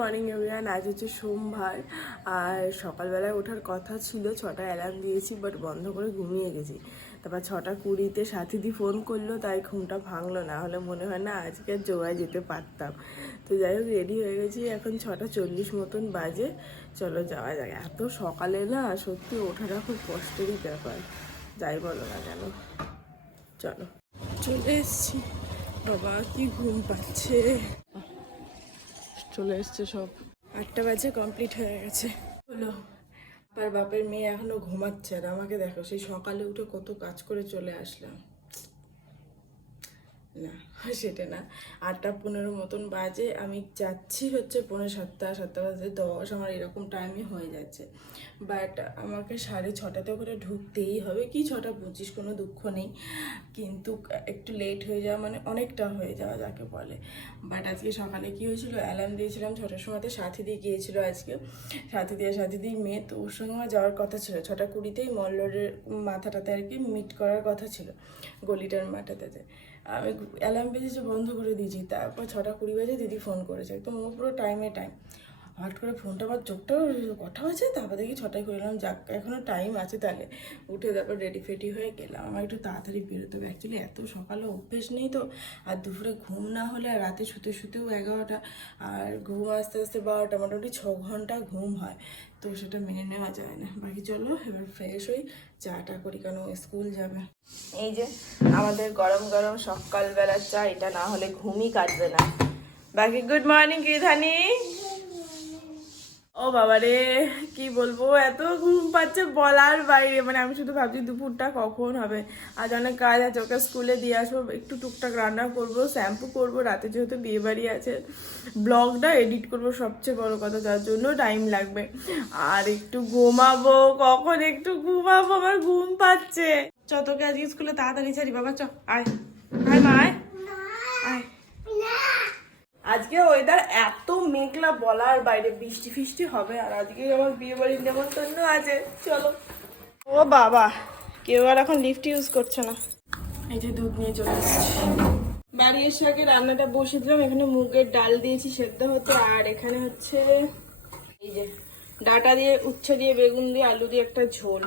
Morning everyone আজ হচ্ছে সোমবার, আর সকালবেলায় ওঠার কথা ছিল, ছটা অ্যালার্ম দিয়েছি বাট বন্ধ করে ঘুমিয়ে গেছি। তারপর ছটা কুড়িতে সাথীদি ফোন করল, তাই ঘুমটা ভাঙলো না, হলে মনে হয় না আজকে আর জোগায় যেতে পারতাম। তো যাই হোক রেডি হয়ে গেছি, এখন ছটা চল্লিশ মতন বাজে। চলো যাওয়া যাক। এত সকালে না, সত্যি ওঠাটা খুব কষ্টেরই ব্যাপার। যাই বলো না কেন। চলো। চলে এসছি। বাবা কি ঘুম পাচ্ছে। চলে এসছে সব। আটটা বাজে কমপ্লিট হয়ে গেছে। হলো আর বাপের মেয়ে এখনও ঘুমাচ্ছে আর আমাকে দেখো, সেই সকালে উঠে কত কাজ করে চলে আসলাম। না, সেটা না। আটটা পনেরো মতন বাজে, আমি যাচ্ছি হচ্ছে পনেরো সাতটা সাতটা বাজে, দশ, আমার এরকম টাইমে হয়ে যাচ্ছে। বাট আমাকে সাড়ে ছটাতে করে ঢুকতেই হবে, কি ছটা পঁচিশ, কোনো দুঃখ নেই। কিন্তু একটু লেট হয়ে যাওয়া মানে অনেকটা হয়ে যাওয়া যাকে বলে। বাট আজকে সকালে কি হয়েছিল অ্যালার্ম দিয়েছিলাম ছটার সময়তে সাথী দিয়ে গিয়েছিল আজকে। সাথী দিয়ে সাথী দিয়ে মেয়ে, তো ওর সঙ্গে আমার যাওয়ার কথা ছিল। ছটা কুড়িতেই মল রোডের মাথাটাতে আর কি মিট করার কথা ছিল, গলিটার মাথাটাতে। আমি অ্যালার্ম বেজেছে বন্ধ করে দিয়েছি, তারপর ছটা কুড়ি বাজে দিদি ফোন করেছে, একদম পুরো টাইমে টাইম হট করে ফোনটা আমার চোখটাও কথা হয়েছে, তারপর দেখি ছটায় করলাম যাক এখনও টাইম আছে তাহলে। উঠে তারপর রেডি ফেডি হয়ে গেলাম। আমার একটু তাড়াতাড়ি বেরোতে হবে। অ্যাকচুয়ালি এত সকালে অভ্যেস নেই তো। আর দুপুরে ঘুম না হলে আর রাতে শুতে শুতেও এগারোটা। আর ঘুম আস্তে আস্তে বারোটা, মোটামুটি ছ ঘণ্টা ঘুম হয়। তো সেটা মেনে নেওয়া যায় না। বাকি চলো, এবার ফ্রেশ হই, চাটা করি কেন স্কুল যাবে। এই যে আমাদের গরম গরম সকালবেলার চা, এটা না হলে ঘুমই কাটবে না। বাকি গুড মর্নিং কৃধানি ও বাবা রে কি বলব? এত ঘুম পাচ্ছে বলার বাইরে। মানে আমি শুধু ভাবছি দুপুরটা কখন হবে। আজ অনেক কাজ আছে, ওকে স্কুলে দিয়ে আসব, একটু টুকটাক রান্না করব, শ্যাম্পু করব, রাতে যেহেতু বিয়ে বাড়ি আছে, ব্লগটা এডিট করব সবচেয়ে বড় কথা, যার জন্য টাইম লাগবে। আর একটু ঘুমাবো, কখন একটু ঘুমাবো? আমার ঘুম পাচ্ছে। চ, তোকে আজকে স্কুলে তাড়াতাড়ি ছাড়ি, বাবা, চ, আয়। আয় মা, আয়। আজকে ওয়েদার এত মেঘলা বলার বাইরে বৃষ্টি ফিষ্টি হবে আর আজকে আমার বিয়ে বাড়ির নেমন্তন্ন আছে, চলো। ও বাবা, কেউ আর এখন লিফট ইউজ করছে না। এই যে দুধ নিয়ে চলে এসেছি। বাড়ি এসে আগে রান্নাটা বসিয়ে দিলাম, এখানে মুগের ডাল দিয়েছি সেদ্ধ হতে, আর এখানে হচ্ছে এই যে ডাটা দিয়ে, উচ্ছে দিয়ে, বেগুন দিয়ে, আলু দিয়ে একটা ঝোল।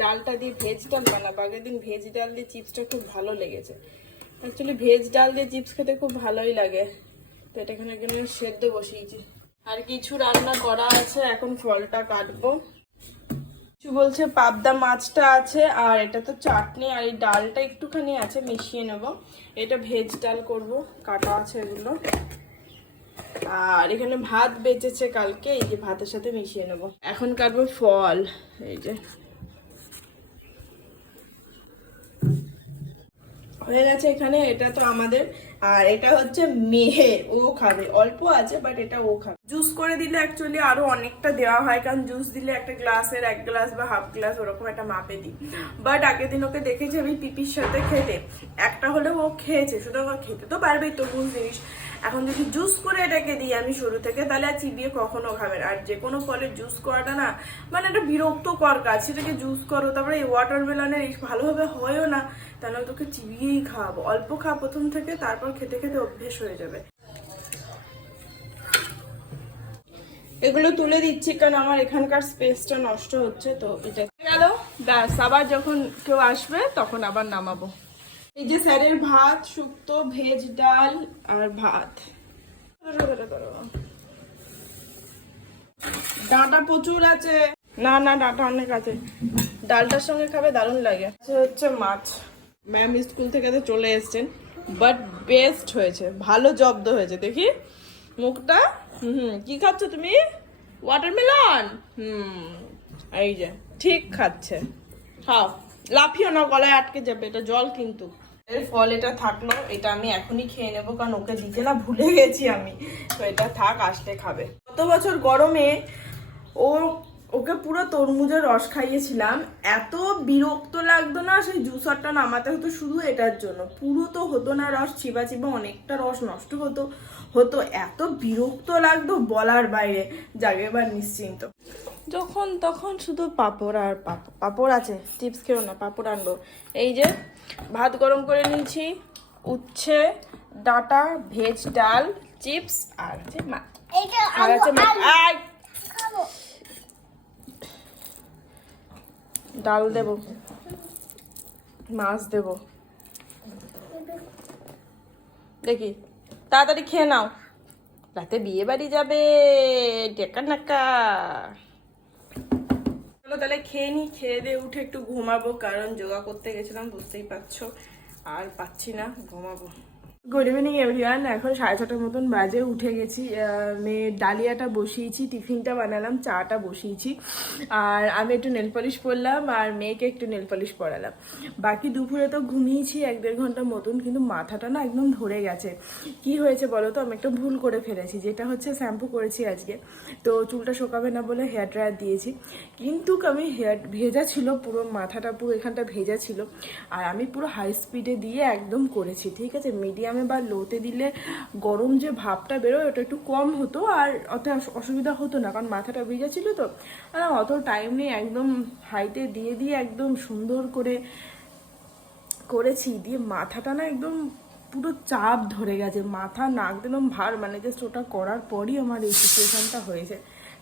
ডালটা দিয়ে ভেজ ডাল বানাবো আগের দিন ভেজ ডাল দিয়ে চিপসটা খুব ভালো লেগেছে। অ্যাকচুয়ালি ভেজ ডাল দিয়ে চিপস খেতে খুব ভালোই লাগে। তো এটা এখানে এখানে সেদ্ধ বসিয়েছি। আর কিছু রান্না করা আছে, এখন ফলটা কাটবো। কিছু বলছে পাবদা মাছটা আছে, আর এটা তো চাটনি, আর এই ডালটা একটুখানি আছে, মিশিয়ে নেব। এটা ভেজ ডাল করব, কাটা আছে এগুলো। আর এখানে ভাত বেঁচেছে কালকে, এই যে ভাতের সাথে মিশিয়ে নেব। এখন কাটবো ফল, এই যে। হয়ে গেছে এখানে, এটা তো আমাদের। আর এটা হচ্ছে মেহে, ও খাবে। অল্প আছে বাট এটা ও খাবে। জুস করে দিলে অ্যাকচুয়ালি আরও অনেকটা দেওয়া হয়, কারণ জুস দিলে একটা গ্লাসের এক গ্লাস বা হাফ গ্লাস ওরকম একটা মাপে দিই। বাট আগের দিন ওকে দেখেছি আমি পিপির সাথে খেতে একটা হলেও ও খেয়েছে, শুধু খেতে তো পারবেই তো জিনিস। এখন যদি জুস করে এটাকে দিই আমি শুরু থেকে, তাহলে আর চিবিয়ে কখনো খাবে আর যে কোনো ফলের জুস করাটা না মানে একটা বিরক্তকর কাজ। সেটাকে জুস করো, তারপরে এই ওয়াটারমেলনের ভালোভাবে হয়ও না, তাহলে তোকে চিবিয়েই খাওয়াবো। অল্প খা প্রথম থেকে, তারপর খেতে খেতে অভ্যেস হয়ে যাবে। এগুলো তুলে দিচ্ছি, কারণ আমার এখানকার স্পেসটা নষ্ট হচ্ছে, তো এটা গেল? ব্যাস, আবার যখন কেউ আসবে, তখন আবার নামাবো। এই যে স্যারের ভাত শুক্তো ভেজ ডাল আর ভাত। ডাঁটা প্রচুর আছে। না না ডাঁটা অনেক আছে। ডালটার সঙ্গে খাবে দারুণ লাগে। হচ্ছে মাছ। ম্যাম স্কুল থেকে তো চলে এসেছেন বাট বেস্ট হয়েছে। ভালো জব্দ হয়েছে দেখি। মুখটা হুম হুম কি খাচ্ছ তুমি? ওয়াটারমেলন হুম এই যে ঠিক খাচ্ছে। খাও লাফিও না গলায় আটকে যাবে এটা জল কিন্তু। এর ফল এটা থাকল এটা আমি এখনই খেয়ে নেব, কারণ ওকে দিতে না ভুলে গেছি আমি। তো এটা থাক, আসলে খাবে। গত বছর গরমে ও ওকে পুরো তরমুজের রস খাইয়েছিলাম। এত বিরক্ত লাগতো না সেই জুসারটা নামাতে হতো শুধু এটার জন্য। পুরো তো হতো না রস চিবা চিবা অনেকটা রস নষ্ট হতো হতো। এত বিরক্ত লাগতো বলার বাইরে যাকে এবার নিশ্চিন্ত। যখন তখন শুধু পাঁপড় আর পাঁপড় পাঁপড় আছে চিপস খেও না পাঁপড় আনব। এই যে ভাত গরম করে নিয়েছি উচ্ছে ডাটা ভেজ ডাল চিপস আর আছে মা আর আছে মা আয় খাব ডাল দেব। মাছ দেব। দেখি, তাড়াতাড়ি খেয়ে নাও। রাতে বিয়ে বাড়ি যাবে ডেকা নাকা। চলো তাহলে খেয়ে নি, খেয়ে দিয়ে উঠে একটু ঘুমাবো, কারণ যোগা করতে গেছিলাম, বুঝতেই পারছ। আর পাচ্ছি না, ঘুমাবো। গুড ইভিনিং এভরিওয়ান এখন সাড়ে ছটার মতন বাজে। উঠে গেছি মেয়ের ডালিয়াটা বসিয়েছি, টিফিনটা বানালাম, চাটা বসিয়েছি। আর আমি একটু নেল পলিশ পরলাম, আর মেয়েকে একটু নেল পলিশ পরালাম। বাকি দুপুরে তো ঘুমিয়েছি এক দেড় ঘণ্টা মতন, কিন্তু মাথাটা না একদম ধরে গেছে। কি হয়েছে বলো তো? আমি একটা ভুল করে ফেলেছি, যেটা হচ্ছে শ্যাম্পু করেছি আজকে। তো চুলটা শোকাবে না বলে হেয়ার ড্রায়ার দিয়েছি। কিন্তু আমি হেয়ার ভেজা ছিল পুরো, মাথাটা পুরো এখানটা ভেজা ছিল। আর আমি পুরো হাই স্পিডে দিয়ে একদম করেছি, ঠিক আছে? মিডিয়ামে বা লোতে দিলে গরম যে ভাবটা বেরোয়, ওটা একটু কম হতো আর অত অসুবিধা হতো না, কারণ মাথাটা ভেজা ছিল তো। অত টাইম নেই, একদম হাইতে দিয়ে দিয়ে একদম সুন্দর করে করেছি, দিয়ে মাথাটা না একদম পুরো চাপ ধরে গেছে, মাথা, নাক, একদম ভার মানে জাস্ট ওটা করার পরই আমার এই সিচুয়েশনটা হয়েছে।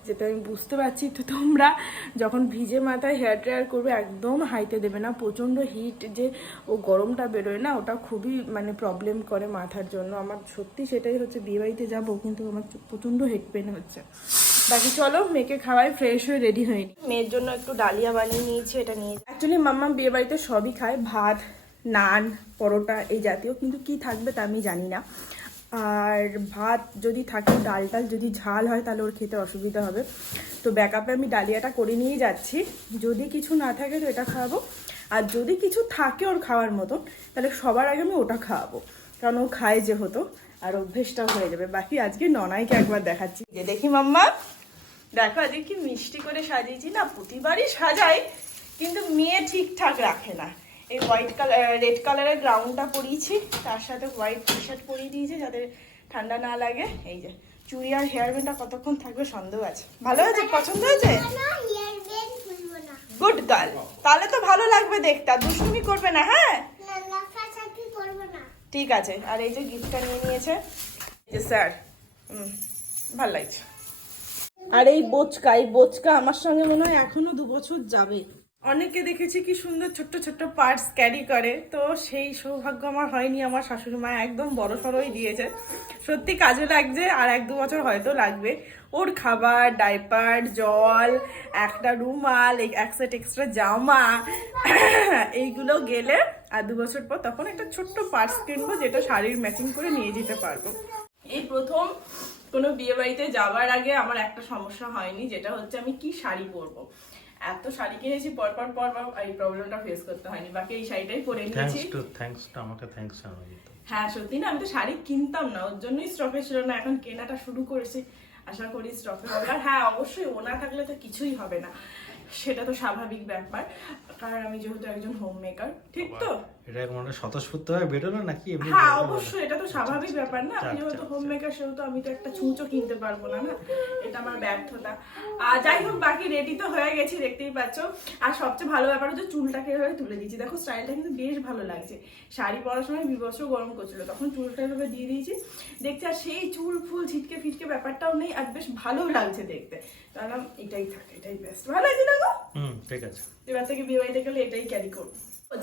যেটা আমি বুঝতে পারছি, তো তোমরা যখন ভিজে মাথায় হেয়ার ড্রায়ার করবে, একদম হাইতে দেবে না। প্রচণ্ড হিট যে ও গরমটা বেরোয় না, ওটা খুবই মানে প্রবলেম করে মাথার জন্য। আমার সত্যি সেটাই হচ্ছে, বিয়েবাড়িতে যাব, কিন্তু আমার প্রচণ্ড হেড পেন হচ্ছে। বাকি চলো, মেয়েকে খাওয়াই ফ্রেশ হয়ে রেডি হয়নি মেয়ের জন্য একটু ডালিয়া বানিয়ে নিয়েছি, এটা নিয়ে অ্যাকচুয়ালি মাম্মা বিয়ে বাড়িতে সবই খায়, ভাত, নান, পরোটা, এই জাতীয়, কিন্তু কি থাকবে তা আমি জানি না। আর ভাত যদি থাকে, ডাল টাল যদি ঝাল হয়, তাহলে ওর খেতে অসুবিধা হবে। তো ব্যাকআপে আমি ডালিয়াটা করে নিয়ে যাচ্ছি। যদি কিছু না থাকে তো এটা খাওয়াবো। আর যদি কিছু থাকে ওর খাওয়ার মতন, তাহলে সবার আগে আমি ওটা খাওয়াবো। কারণ ও খায় যেহেতু, আর অভ্যেসটাও হয়ে যাবে। বাকি আজকে ননাইকে একবার দেখাচ্ছি। যে দেখি মাম্মা, দেখো আজকে কি মিষ্টি করে সাজিয়েছি। না প্রতিবারই সাজাই, কিন্তু মেয়ে ঠিকঠাক রাখে না। এই হোয়াইট কালার রেড কালারের গ্রাউন্ডটা পরিয়েছি। তার সাথে হোয়াইট টি শার্ট পরিয়ে দিয়েছি যাতে ঠান্ডা না লাগে। এই যে, চুড়ি আর হেয়ার ব্যান্ডটা কতক্ষণ থাকবে সন্দেহ আছে। ভালো হয়েছে? পছন্দ হয়েছে? গুড গার্ল তাহলে তো ভালো লাগবে দেখতে। দুষ্টুমি করবে না হ্যাঁ? ঠিক আছে। আর এই যে গিফটটা নিয়ে নিয়েছে। যে স্যার হুম ভালো লাগছে। আর এই বোচকা এই বোচকা আমার সঙ্গে মনে হয় এখনও দু বছর যাবে। অনেকে দেখেছি কি সুন্দর ছোট্ট ছোট্ট পার্টস ক্যারি করে। তো সেই সৌভাগ্য আমার হয়নি, আমার শাশুড়ি মা একদম বড় সড়োই দিয়েছে। সত্যি কাজে লাগছে, আর এক দু বছর হয়তো লাগবে। ওর খাবার ডাইপার জল, একটা রুমাল এক সেট এক্সট্রা জামা, এইগুলো গেলে আর দু বছর পর তখন একটা ছোট্ট পার্টস কিনবো যেটা শাড়ির ম্যাচিং করে নিয়ে যেতে পারব। এই প্রথম কোনো বিয়ে বাড়িতে যাওয়ার আগে আমার একটা সমস্যা হয়নি, যেটা হচ্ছে আমি কি শাড়ি পরবো। এত শাড়ি কিনেছি পরপর পর পর এই প্রবলেমটা ফেস করতে হয়নি। বাকি এই শাড়িটাই পরে নিয়েছি। থ্যাঙ্কস টু থ্যাঙ্কস টু আমাকে থ্যাঙ্কস জানানো হ্যাঁ সত্যি না আমি তো শাড়ি কিনতাম না ওর জন্যই স্টকে ছিল না এখন কেনাটা শুরু করেছি। আশা করি স্টকে হবে। আর হ্যাঁ অবশ্যই ওনা থাকলে তো কিছুই হবে না সেটা তো স্বাভাবিক ব্যাপার। কারণ আমি যেহেতু একজন হোম মেকার ঠিক তো? এটা মানে স্বতঃস্ফূর্ত হয়ে বেরোলো নাকি এমনি হ্যাঁ অবশ্যই এটা তো স্বাভাবিক ব্যাপার না। আমি আচ্ছা, যেহেতু আচ্ছা, হোম মেকার সেহেতু আমি তো একটা ছুঁচো কিনতে পারব না না? এটা আমার ব্যর্থতা। আর যাই হোক বাকি রেডি তো হয়ে গেছি দেখতেই পাচ্ছ। আর সবচেয়ে ভালো ব্যাপার হচ্ছে চুলটাকে এভাবে তুলে দিয়েছি। দেখো স্টাইলটা কিন্তু বেশ ভালো লাগছে। শাড়ি পরার সময় বিবস্ত্র গরম করছিল তখন চুলটা এভাবে দিয়ে দিয়েছি। দেখছি আর সেই চুল ফুল ছিটকে ফিটকে ব্যাপারটাও নেই আর বেশ ভালো লাগছে দেখতে। কারণ এটাই থাকে এটাই বেস্ট ভালো লাগছে না গো? হুম ঠিক আছে। এবার থেকে বিয়ে বাড়িতে গেলে এটাই ক্যারি করব।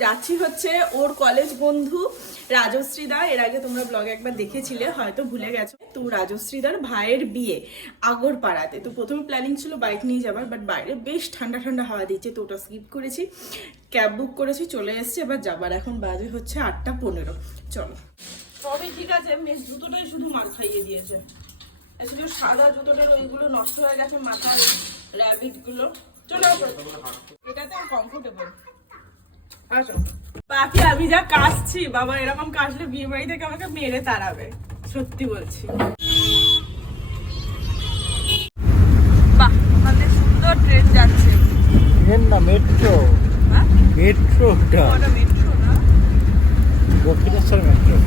যাচ্ছি হচ্ছে ওর কলেজ বন্ধু রাজশ্রীদা। এর আগে তোমরা ব্লগে একবার দেখেছিলে হয়তো ভুলে গেছো। তো রাজশ্রীদার ভাইয়ের বিয়ে আগরপাড়াতে। তো প্রথমে প্ল্যানিং ছিল বাইক নিয়ে যাবার বাট বাইরে বেশ ঠান্ডা ঠান্ডা হাওয়া দিচ্ছে তো ওটা স্কিপ করেছি। ক্যাব বুক করেছি চলে এসেছি। এবার যাবার এখন বাজে হচ্ছে আটটা পনেরো। চলো। সবই ঠিক আছে মেয়ে জুতোটাই শুধু মার খাইয়ে দিয়েছে। শুধু সাদা জুতোটার ওইগুলো নষ্ট হয়ে গেছে মাথার র্যাবিটগুলো। চলে আসো। এটাতে কমফোর্টেবল আসো। বাকি আমি যা কাশছি বাবা এরকম কাশলে বিয়ে বাড়ি থেকে আমাকে মেরে তাড়াবে। সত্যি বলছি। বাহ ওখানে সুন্দর ট্রেন যাচ্ছে। ট্রেন না মেট্রো হ্যাঁ? মেট্রোটা না? দক্ষিণেশ্বর মেট্রো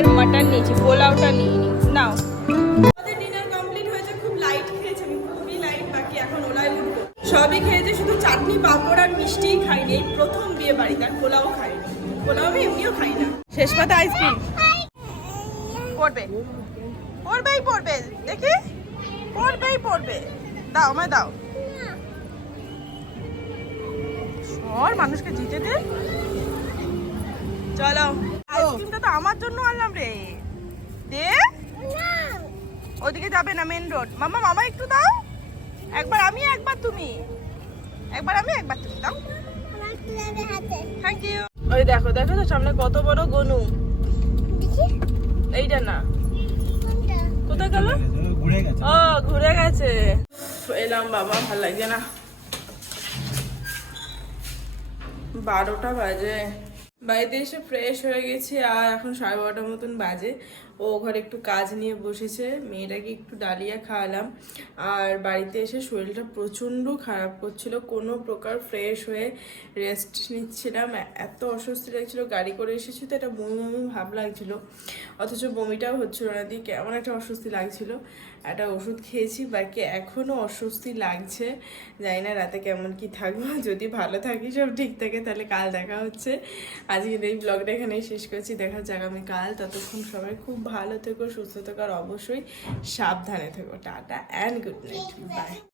আর মাটন নিয়েছি, পোলাওটা নিয়ে নি। নাও। আমাদের ডিনার কমপ্লিট হয়েছে, খুব লাইট খেয়েছি খুবই লাইট বাকি এখন উঠবো। সবই খেয়েছে, শুধু চাটনি, পাঁপড় আর মিষ্টিই খাইনি প্রথম বিয়ে বাড়িতে, আর পোলাও খাইনি। পোলাও আমি এমনিও খাই না। শেষ পাতা আইসক্রিম পড়বে। পড়বেই পড়বে, দেখি? পড়বেই পড়বে। দাও, আমায় দাও। সর মানুষকে জিতে দে। চলো। আইসক্রিমটা তো আমার জন্য আনলাম রে। দে। ওদিকে যাবে না মেন রোড মামা মামা একটু দাও। একবার আমি একবার তুমি। একবার আমি একবার তুমি। দাও। থ্যাংক ইউ ওই দেখো দেখো তো সামনে কত বড় গনু। এইটা না। কোথায় গেল? ঘুরে গেছে। ও ঘুরে গেছে। এলাম বাবা ভালো লাগছে না। বারোটা বাজে। বাড়িতে এসে ফ্রেশ হয়ে গেছি আর এখন সাড়ে বারোটার মতন বাজে। ও ঘরে একটু কাজ নিয়ে বসেছে, মেয়েটাকে একটু ডালিয়া খাওয়ালাম। আর বাড়িতে এসে শরীরটা প্রচণ্ড খারাপ করছিল, কোনো প্রকার ফ্রেশ হয়ে রেস্ট নিচ্ছিলাম। এত অস্বস্তি লাগছিল, গাড়ি করে এসেছি তো একটা বমি বমি ভাব লাগছিল। অথচ বমিটাও হচ্ছিল না, দিয়ে কেমন একটা অস্বস্তি লাগছিল। একটা ওষুধ খেয়েছি, বাকি এখনও অস্বস্তি লাগছে। জানি না রাতে কেমন কি থাকব, যদি ভালো থাকি, সব ঠিক থাকে, তাহলে কাল দেখা হচ্ছে। আজকের এই ব্লগটা এখানেই শেষ করছি, দেখা হচ্ছে আগামীকাল। ততক্ষণ সবাই খুব ভালো থেকো সুস্থ থেকো আর অবশ্যই সাবধানে থেকো। Tata and good night bye